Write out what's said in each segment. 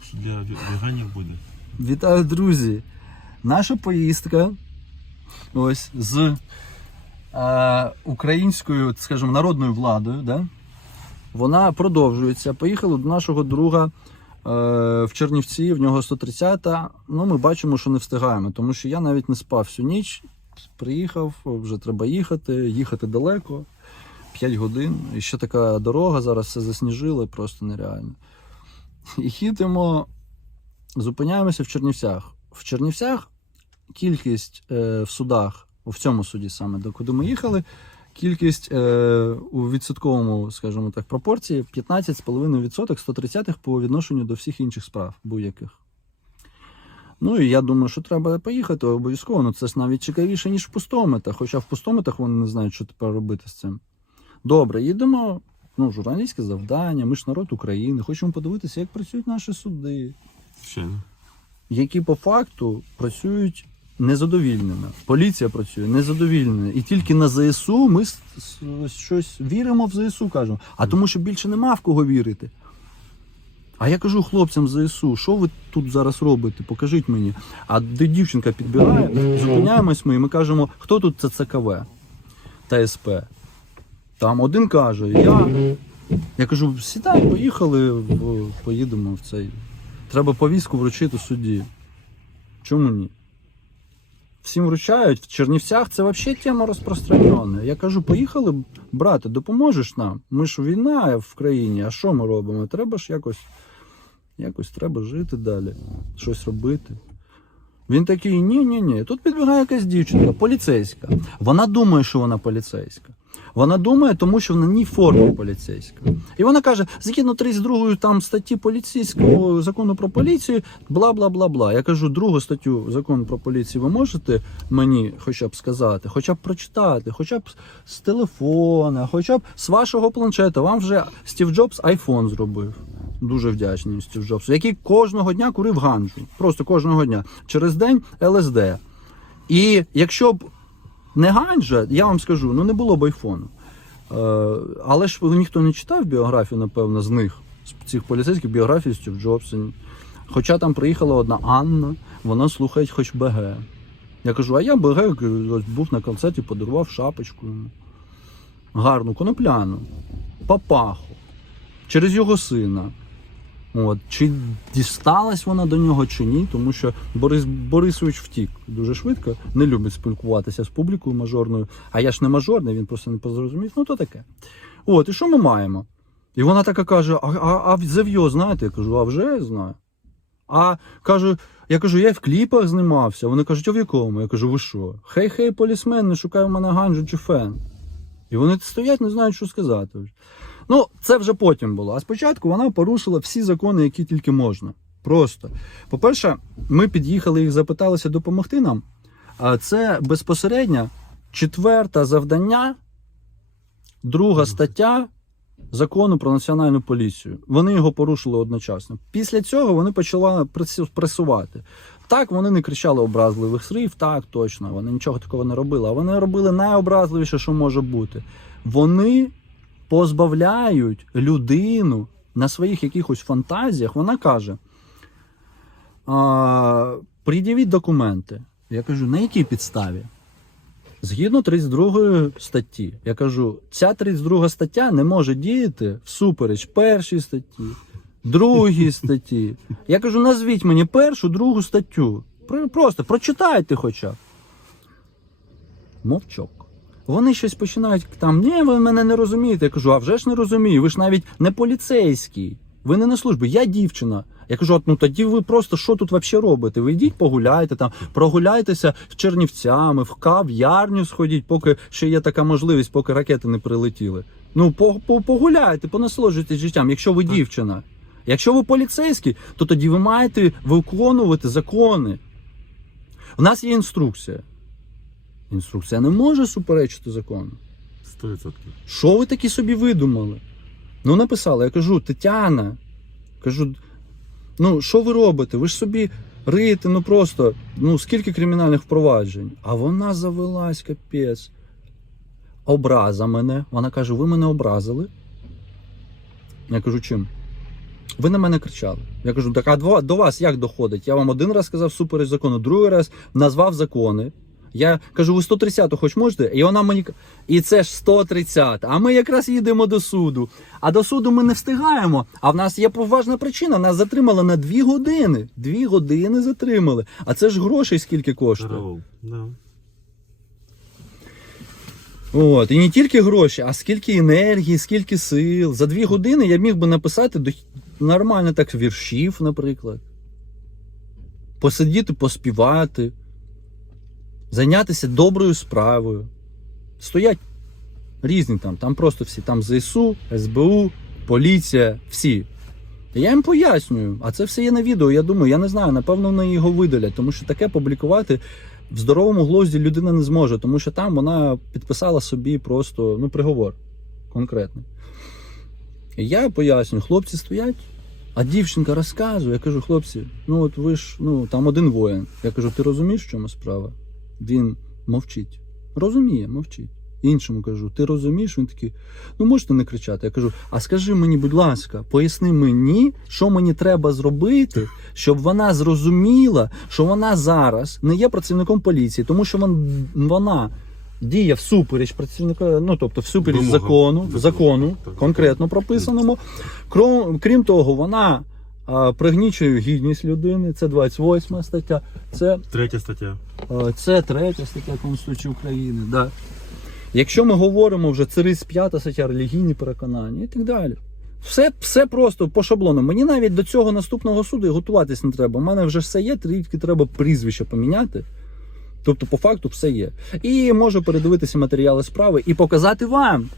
Так для веганів буде. Вітаю, друзі! Наша поїздка ось з е, українською, скажімо, народною владою, да? вона продовжується. Поїхали до нашого друга е, в Чернівці, в нього 130-та. Ну, ми бачимо, що не встигаємо, тому що я навіть не спав всю ніч. Приїхав, вже треба їхати, їхати далеко. 5 годин. І ще така дорога, зараз все засніжило, просто нереально. І їдемо зупиняємося в Чернівцях. В Чернівцях кількість е, в судах, в цьому суді саме, до куди ми їхали, кількість е, у відсотковому, скажімо так, пропорції 15,5% 130 по відношенню до всіх інших справ будь-яких. Ну і я думаю, що треба поїхати обов'язково. Ну це ж навіть цікавіше, ніж в пустомитах. Хоча в пустомитах вони не знають, що тепер робити з цим. Добре, їдемо. Ну, журналістське завдання, ми ж народ України, хочемо подивитися, як працюють наші суди Звичайно. які по факту працюють незадовільними. Поліція працює незадовільними. І тільки на ЗСУ ми с- с- щось віримо в ЗСУ, кажемо. А тому, що більше нема в кого вірити. А я кажу хлопцям з ЗСУ, що ви тут зараз робите? Покажіть мені. А де дівчинка підбігає, зупиняємось ми, і ми кажемо, хто тут ЦЦКВ та СП. Там один каже, я. Я кажу, сідай, поїхали, в- поїдемо в цей. Треба повістку вручити судді. Чому ні? Всім вручають в Чернівцях це взагалі тема розпространена. Я кажу, поїхали, брате, допоможеш нам. Ми ж війна в країні, а що ми робимо? Треба ж якось, якось треба жити далі, щось робити. Він такий: ні, ні, ні. Тут підбігає якась дівчинка, поліцейська. Вона думає, що вона поліцейська. Вона думає, тому що на ній форма поліцейська. І вона каже: згідно 32 там статті поліцейського закону про поліцію, бла бла бла бла. Я кажу, другу статтю закону про поліцію ви можете мені хоча б сказати, хоча б прочитати, хоча б з телефона, хоча б з вашого планшета. Вам вже Стів Джобс айфон зробив. Дуже вдячний Стів Джобсу, який кожного дня курив ганджу. Просто кожного дня. Через день ЛСД. І якщо б не ганджа, я вам скажу, ну не було б айфону. Е, але ж ніхто не читав біографію, напевно, з них, з цих поліцейських біографій Стів Джобса. Хоча там приїхала одна Анна, вона слухає хоч БГ. Я кажу, а я БГ був на концерті, подарував шапочку. йому. Гарну, конопляну, папаху, через його сина. От. Чи дісталась вона до нього, чи ні, тому що Борис Борисович втік дуже швидко, не любить спілкуватися з публікою мажорною. А я ж не мажорний, він просто не позрозумів. Ну то таке. От, і що ми маємо? І вона така каже: а, а, а Зев'йо знаєте? Я кажу, а вже знаю. А кажу, я кажу, я в кліпах знімався. Вони кажуть, а в якому? Я кажу, ви що? Хей-хей, полісмен, не шукай в мене ганджу чи фен. І вони стоять, не знають, що сказати. Ну, це вже потім було. А спочатку вона порушила всі закони, які тільки можна. Просто. По-перше, ми під'їхали їх запиталися допомогти нам. А це безпосередньо четверте завдання, друга стаття закону про національну поліцію. Вони його порушили одночасно. Після цього вони почали пресу- пресувати. Так, вони не кричали образливих слів, так, точно, вони нічого такого не робили. А вони робили найобразливіше, що може бути. Вони позбавляють людину на своїх якихось фантазіях. Вона каже: а, пред'явіть документи. Я кажу, на якій підставі? Згідно 32 статті, я кажу, ця 32 стаття не може діяти всупереч першій статті, другій статті. Я кажу, назвіть мені першу, другу статтю. Просто прочитайте хоча. Мовчок. Вони щось починають там, ні, ви мене не розумієте. Я кажу, а вже ж не розумію. Ви ж навіть не поліцейський. Ви не на службі, я дівчина. Я кажу, от, ну тоді ви просто що тут взагалі робите? Ви йдіть погуляйте там, прогуляйтеся з Чернівцями, в кав'ярню сходіть, поки ще є така можливість, поки ракети не прилетіли. Ну, по, по, погуляйте, понасолоджуйтесь життям, якщо ви дівчина. Якщо ви поліцейський, то тоді ви маєте виконувати закони. У нас є інструкція. Інструкція не може суперечити закону. 100%. Що ви такі собі видумали? Ну, написала, я кажу, Тетяна, кажу, ну що ви робите? Ви ж собі риєте, ну просто, ну скільки кримінальних впроваджень? А вона завелась, капець. Образа мене. Вона каже, ви мене образили. Я кажу, чим? Ви на мене кричали. Я кажу, так а до, вас як доходить? Я вам один раз сказав супереч закону, другий раз назвав закони. Я кажу, ви 130 хоч можете? І вона мені і це ж 130. А ми якраз їдемо до суду. А до суду ми не встигаємо. А в нас є поважна причина. Нас затримали на 2 години. Дві години затримали. А це ж грошей скільки коштує. Да. От, і не тільки гроші, а скільки енергії, скільки сил. За дві години я міг би написати до... нормально так віршів, наприклад. Посидіти, поспівати, зайнятися доброю справою. Стоять різні там, там просто всі, там ЗСУ, СБУ, поліція, всі. Я їм пояснюю, а це все є на відео. Я думаю, я не знаю, напевно, вони його видалять, тому що таке публікувати в здоровому глузді людина не зможе, тому що там вона підписала собі просто ну, приговор конкретний. Я пояснюю, хлопці стоять, а дівчинка розказує. Я кажу, хлопці, ну от ви ж ну там один воїн. Я кажу, ти розумієш, в чому справа? Він мовчить. Розуміє, мовчить. Іншому кажу, ти розумієш? Він такий, ну можете не кричати. Я кажу, а скажи мені, будь ласка, поясни мені, що мені треба зробити, щоб вона зрозуміла, що вона зараз не є працівником поліції, тому що вон- вона діє всупереч працівника, ну тобто всупереч Вимогам закону, закону. конкретно прописаному. Крім, того, вона пригнічує гідність людини. Це 28 стаття. Це Третя стаття. Це третя стаття Конституції України. Да. Якщо ми говоримо вже 35 стаття релігійні переконання і так далі. Все, все просто по шаблону. Мені навіть до цього наступного суду готуватись не треба. У мене вже все є, тільки треба прізвище поміняти. Тобто, по факту, все є. І можу передивитися матеріали справи і показати вам,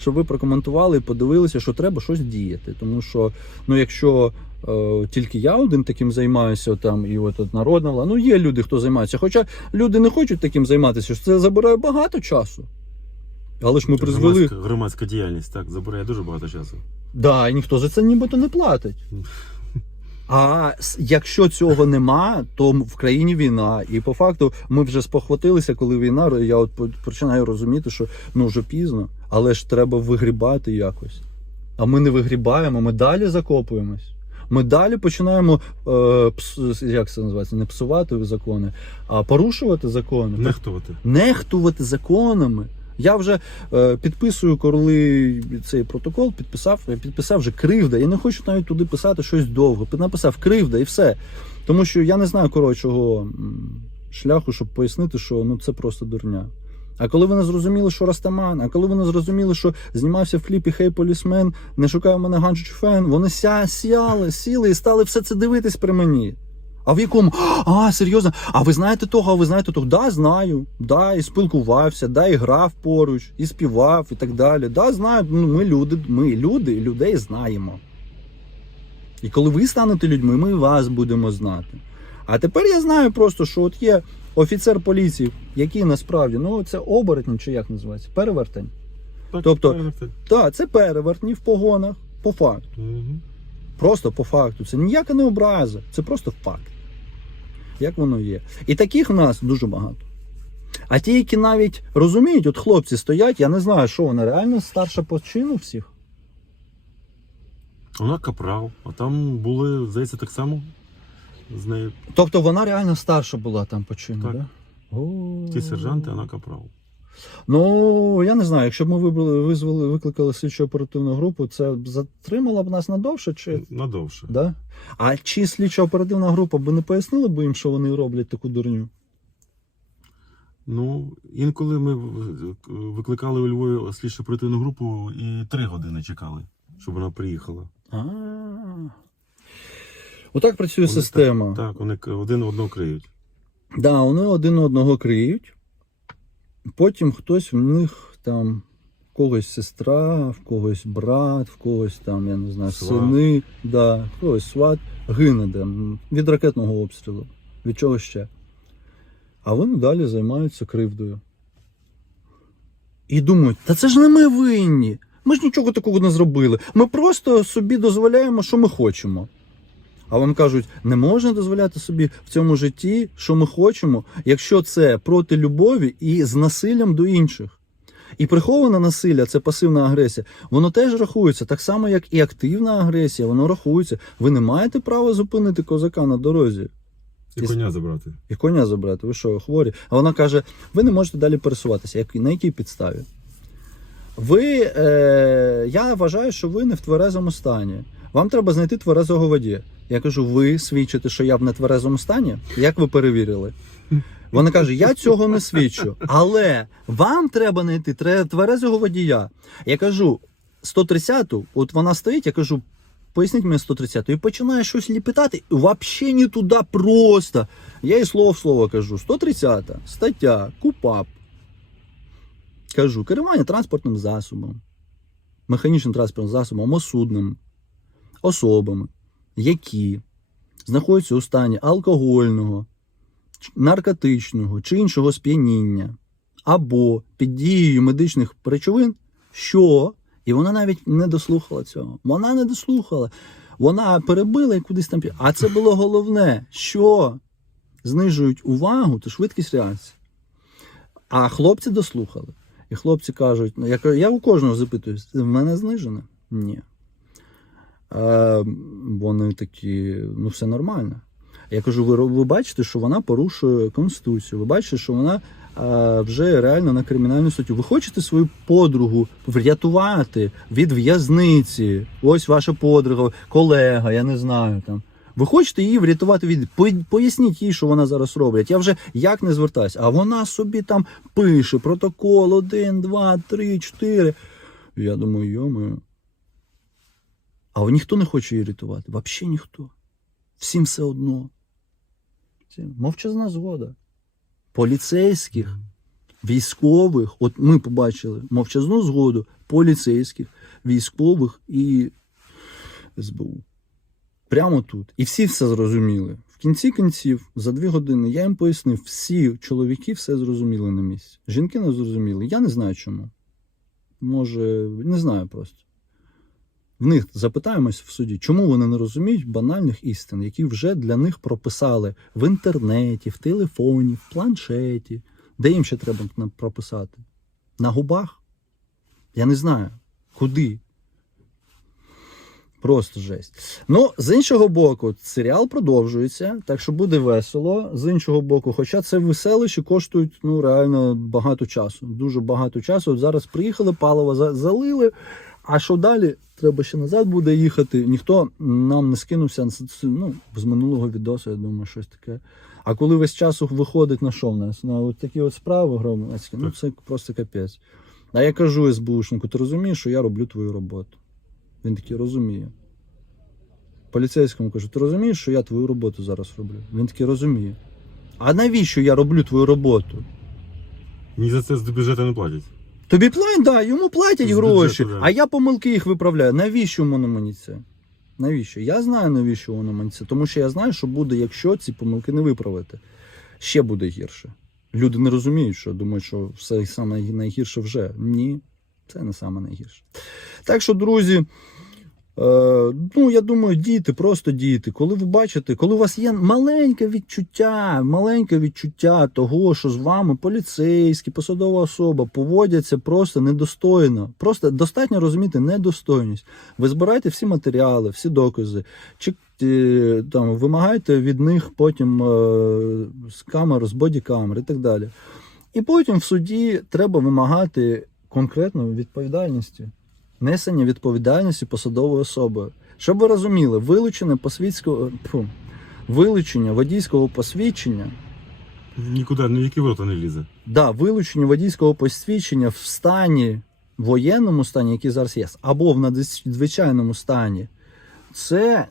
щоб ви прокоментували і подивилися, що треба щось діяти. Тому що, ну, якщо е, тільки я один таким займаюся, там і от, от народна влада, ну є люди, хто займається. Хоча люди не хочуть таким займатися, що це забирає багато часу. Але ж ми призвели. Громадська, громадська діяльність так забирає дуже багато часу. Да, і ніхто за це нібито не платить. А якщо цього нема, то в країні війна. І по факту ми вже спохватилися, коли війна. Я от починаю розуміти, що ну вже пізно, але ж треба вигрібати якось. А ми не вигрібаємо, ми далі закопуємось. Ми далі починаємо е, пс- як це називається, не псувати закони, а порушувати закони. Нехтувати. нехтувати законами. Я вже е, підписую, коли цей протокол підписав, я підписав вже кривда. Я не хочу навіть туди писати щось довго. Написав кривда і все. Тому що я не знаю коротшого шляху, щоб пояснити, що ну це просто дурня. А коли вони зрозуміли, що Растаман, а коли вони зрозуміли, що знімався в кліпі Хей Полісмен, не шукає мене Ганчич Фен, вони ся, сяли, сіли і стали все це дивитись при мені. А в якому? А, серйозно? А ви знаєте того, а ви знаєте того? Да, знаю. Да, і спілкувався, да, і грав поруч, і співав, і так далі. Да, знаю. Ну, ми люди, ми люди, людей знаємо. І коли ви станете людьми, ми вас будемо знати. А тепер я знаю просто, що от є офіцер поліції, який насправді, ну це оборотень, чи як називається? Перевертень. Так, Тобто- так. Це перевертні в погонах, по факту. Мгм. Просто по факту. Це ніяка не образа, це просто факт. Як воно є. І таких в нас дуже багато. А ті, які навіть розуміють, от хлопці стоять, я не знаю, що вона реально старша по чину всіх. Вона капрал, а там були, здається, так само з нею. Тобто вона реально старша була там по чину, Так. да? О. Ті сержанти, вона капрал. Ну, я не знаю, якщо б ми вибрали, визвали, викликали слідчу оперативну групу, це б затримало б нас надовше чи. Надовше. Да? А чи слідчо оперативна група б не пояснила б їм, що вони роблять таку дурню? Ну, інколи ми викликали у Львові слідчу оперативну групу і три години чекали, щоб вона приїхала. А. Отак працює Вони система. Так, так, вони один одного криють. Да, вони один одного криють. Потім хтось в них там, в когось сестра, в когось брат, в когось там, я не знаю, Сват. сини, да, в когось сват гине там, від ракетного обстрілу. Від чого ще? А вони далі займаються кривдою. І думають, та це ж не ми винні. Ми ж нічого такого не зробили. Ми просто собі дозволяємо, що ми хочемо. А вам кажуть, не можна дозволяти собі в цьому житті, що ми хочемо, якщо це проти любові і з насиллям до інших. І приховане насилля, це пасивна агресія, воно теж рахується, так само, як і активна агресія, воно рахується. Ви не маєте права зупинити козака на дорозі І коня забрати. і коня забрати. Ви що, хворі? А вона каже: ви не можете далі пересуватися. Як, на якій підставі? Ви, е, я вважаю, що ви не в тверезому стані. Вам треба знайти тверезого водія. Я кажу, ви свідчите, що я в нетверезому стані? Як ви перевірили? Вона каже: я цього не свідчу. Але вам треба знайти тверезого водія. Я кажу, 130-ту, от вона стоїть, я кажу, поясніть мені 130-ту, і починає щось ліпетати, і взагалі не туди просто. Я їй слово в слово кажу: 130 стаття, КУПАП. Кажу, керування транспортним засобом, механічним транспортним засобом, осудним особами, які знаходяться у стані алкогольного, наркотичного чи іншого сп'яніння, або під дією медичних речовин, що, і вона навіть не дослухала цього. Вона не дослухала. Вона перебила і кудись там. А це було головне, що знижують увагу та швидкість реакції. А хлопці дослухали. І хлопці кажуть: я, я у кожного запитуюсь, в мене знижено? Ні. Вони такі, ну все нормально. Я кажу, ви, ви бачите, що вона порушує Конституцію, ви бачите, що вона е, вже реально на кримінальну статтю. Ви хочете свою подругу врятувати від в'язниці? Ось ваша подруга, колега, я не знаю там. Ви хочете її врятувати від. Поясніть їй, що вона зараз робить. Я вже як не звертаюся, а вона собі там пише протокол 1, 2, 3, 4. Я думаю, йомаю. А ніхто не хоче її рятувати. Взагалі ніхто. Всім все одно. Мовчазна згода. Поліцейських, військових, от ми побачили мовчазну згоду поліцейських, військових і СБУ. Прямо тут. І всі все зрозуміли. В кінці кінців, за дві години, я їм пояснив, всі чоловіки все зрозуміли на місці. Жінки не зрозуміли. Я не знаю чому. Може, не знаю просто. В них запитаємось в суді, чому вони не розуміють банальних істин, які вже для них прописали в інтернеті, в телефоні, в планшеті. Де їм ще треба прописати? На губах? Я не знаю. Куди? Просто жесть. Ну, з іншого боку, серіал продовжується, так що буде весело. З іншого боку, хоча це веселищі коштують ну, реально багато часу. Дуже багато часу. От зараз приїхали, паливо залили. А що далі? Треба ще назад буде їхати. Ніхто нам не скинувся ну, з минулого відосу, я думаю, щось таке. А коли весь час виходить на що в нас? На от такі от справи громадські, ну це просто капець. А я кажу СБУшнику, ти розумієш, що я роблю твою роботу. Він такий розуміє. Поліцейському кажу, ти розумієш, що я твою роботу зараз роблю? Він такий розуміє. А навіщо я роблю твою роботу? Ні за це з бюджету не платять. Тобі платять, да, йому платять З гроші, бюджету, да. а я помилки їх виправляю. Навіщо воно мені це? Навіщо? Я знаю, навіщо воно мені це. Тому що я знаю, що буде, якщо ці помилки не виправити. Ще буде гірше. Люди не розуміють, що думають, що все саме найгірше вже. Ні, це не саме найгірше. Так що, друзі. Е, ну, я думаю, діти, просто діти. Коли ви бачите, коли у вас є маленьке відчуття, маленьке відчуття того, що з вами поліцейські, посадова особа поводяться просто недостойно. Просто достатньо розуміти недостойність. Ви збирайте всі матеріали, всі докази, чи е, там вимагайте від них потім е, з камер, з бодікамер і так далі. І потім в суді треба вимагати конкретної відповідальності несення відповідальності посадовою особою. Щоб ви розуміли, вилучення посвідського фу, вилучення водійського посвідчення, Нікуди, ні в які ворота не лізе. да, вилучення водійського посвідчення в стані воєнному стані, який зараз є, або в надзвичайному стані, це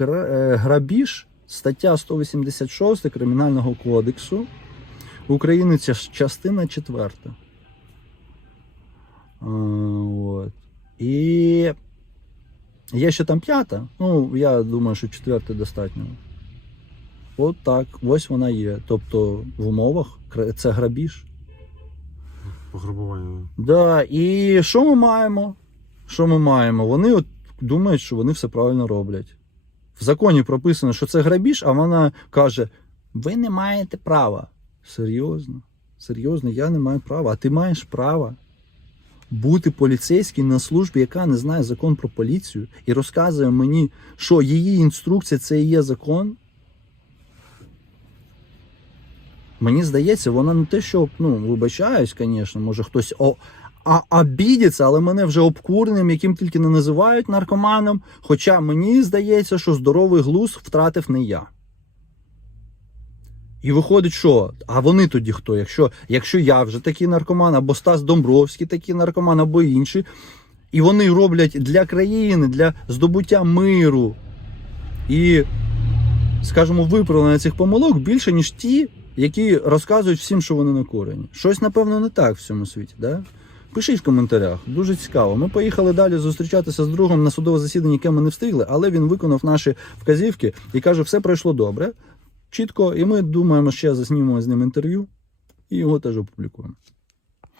е, грабіж, стаття 186 Кримінального кодексу України, частина 4. І є ще там п'ята. Ну, я думаю, що четверта достатньо. От так, ось вона є. Тобто в умовах це грабіж. Пограбування. Да, і що ми маємо? Що ми маємо? Вони от думають, що вони все правильно роблять. В законі прописано, що це грабіж, а вона каже: ви не маєте права. Серйозно? Серйозно, я не маю права, а ти маєш право. Бути поліцейський на службі, яка не знає закон про поліцію, і розказує мені, що її інструкція це і є закон. Мені здається, вона не те, що, ну, вибачаюсь, звісно, може хтось о, а, обідеться, але мене вже обкуреним, яким тільки не називають наркоманом. Хоча мені здається, що здоровий глузд втратив не я. І виходить, що? А вони тоді хто? Якщо, якщо я вже такий наркоман, або Стас Домбровський такий наркоман, або інші, і вони роблять для країни, для здобуття миру і, скажімо, виправлення цих помилок більше, ніж ті, які розказують всім, що вони накурені. Щось, напевно, не так в цьому світі, да? Пишіть в коментарях, дуже цікаво. Ми поїхали далі зустрічатися з другом на судове засідання, яке ми не встигли, але він виконав наші вказівки і каже, все пройшло добре, чітко, і ми думаємо, ще заснімемо з ним інтерв'ю і його теж опублікуємо.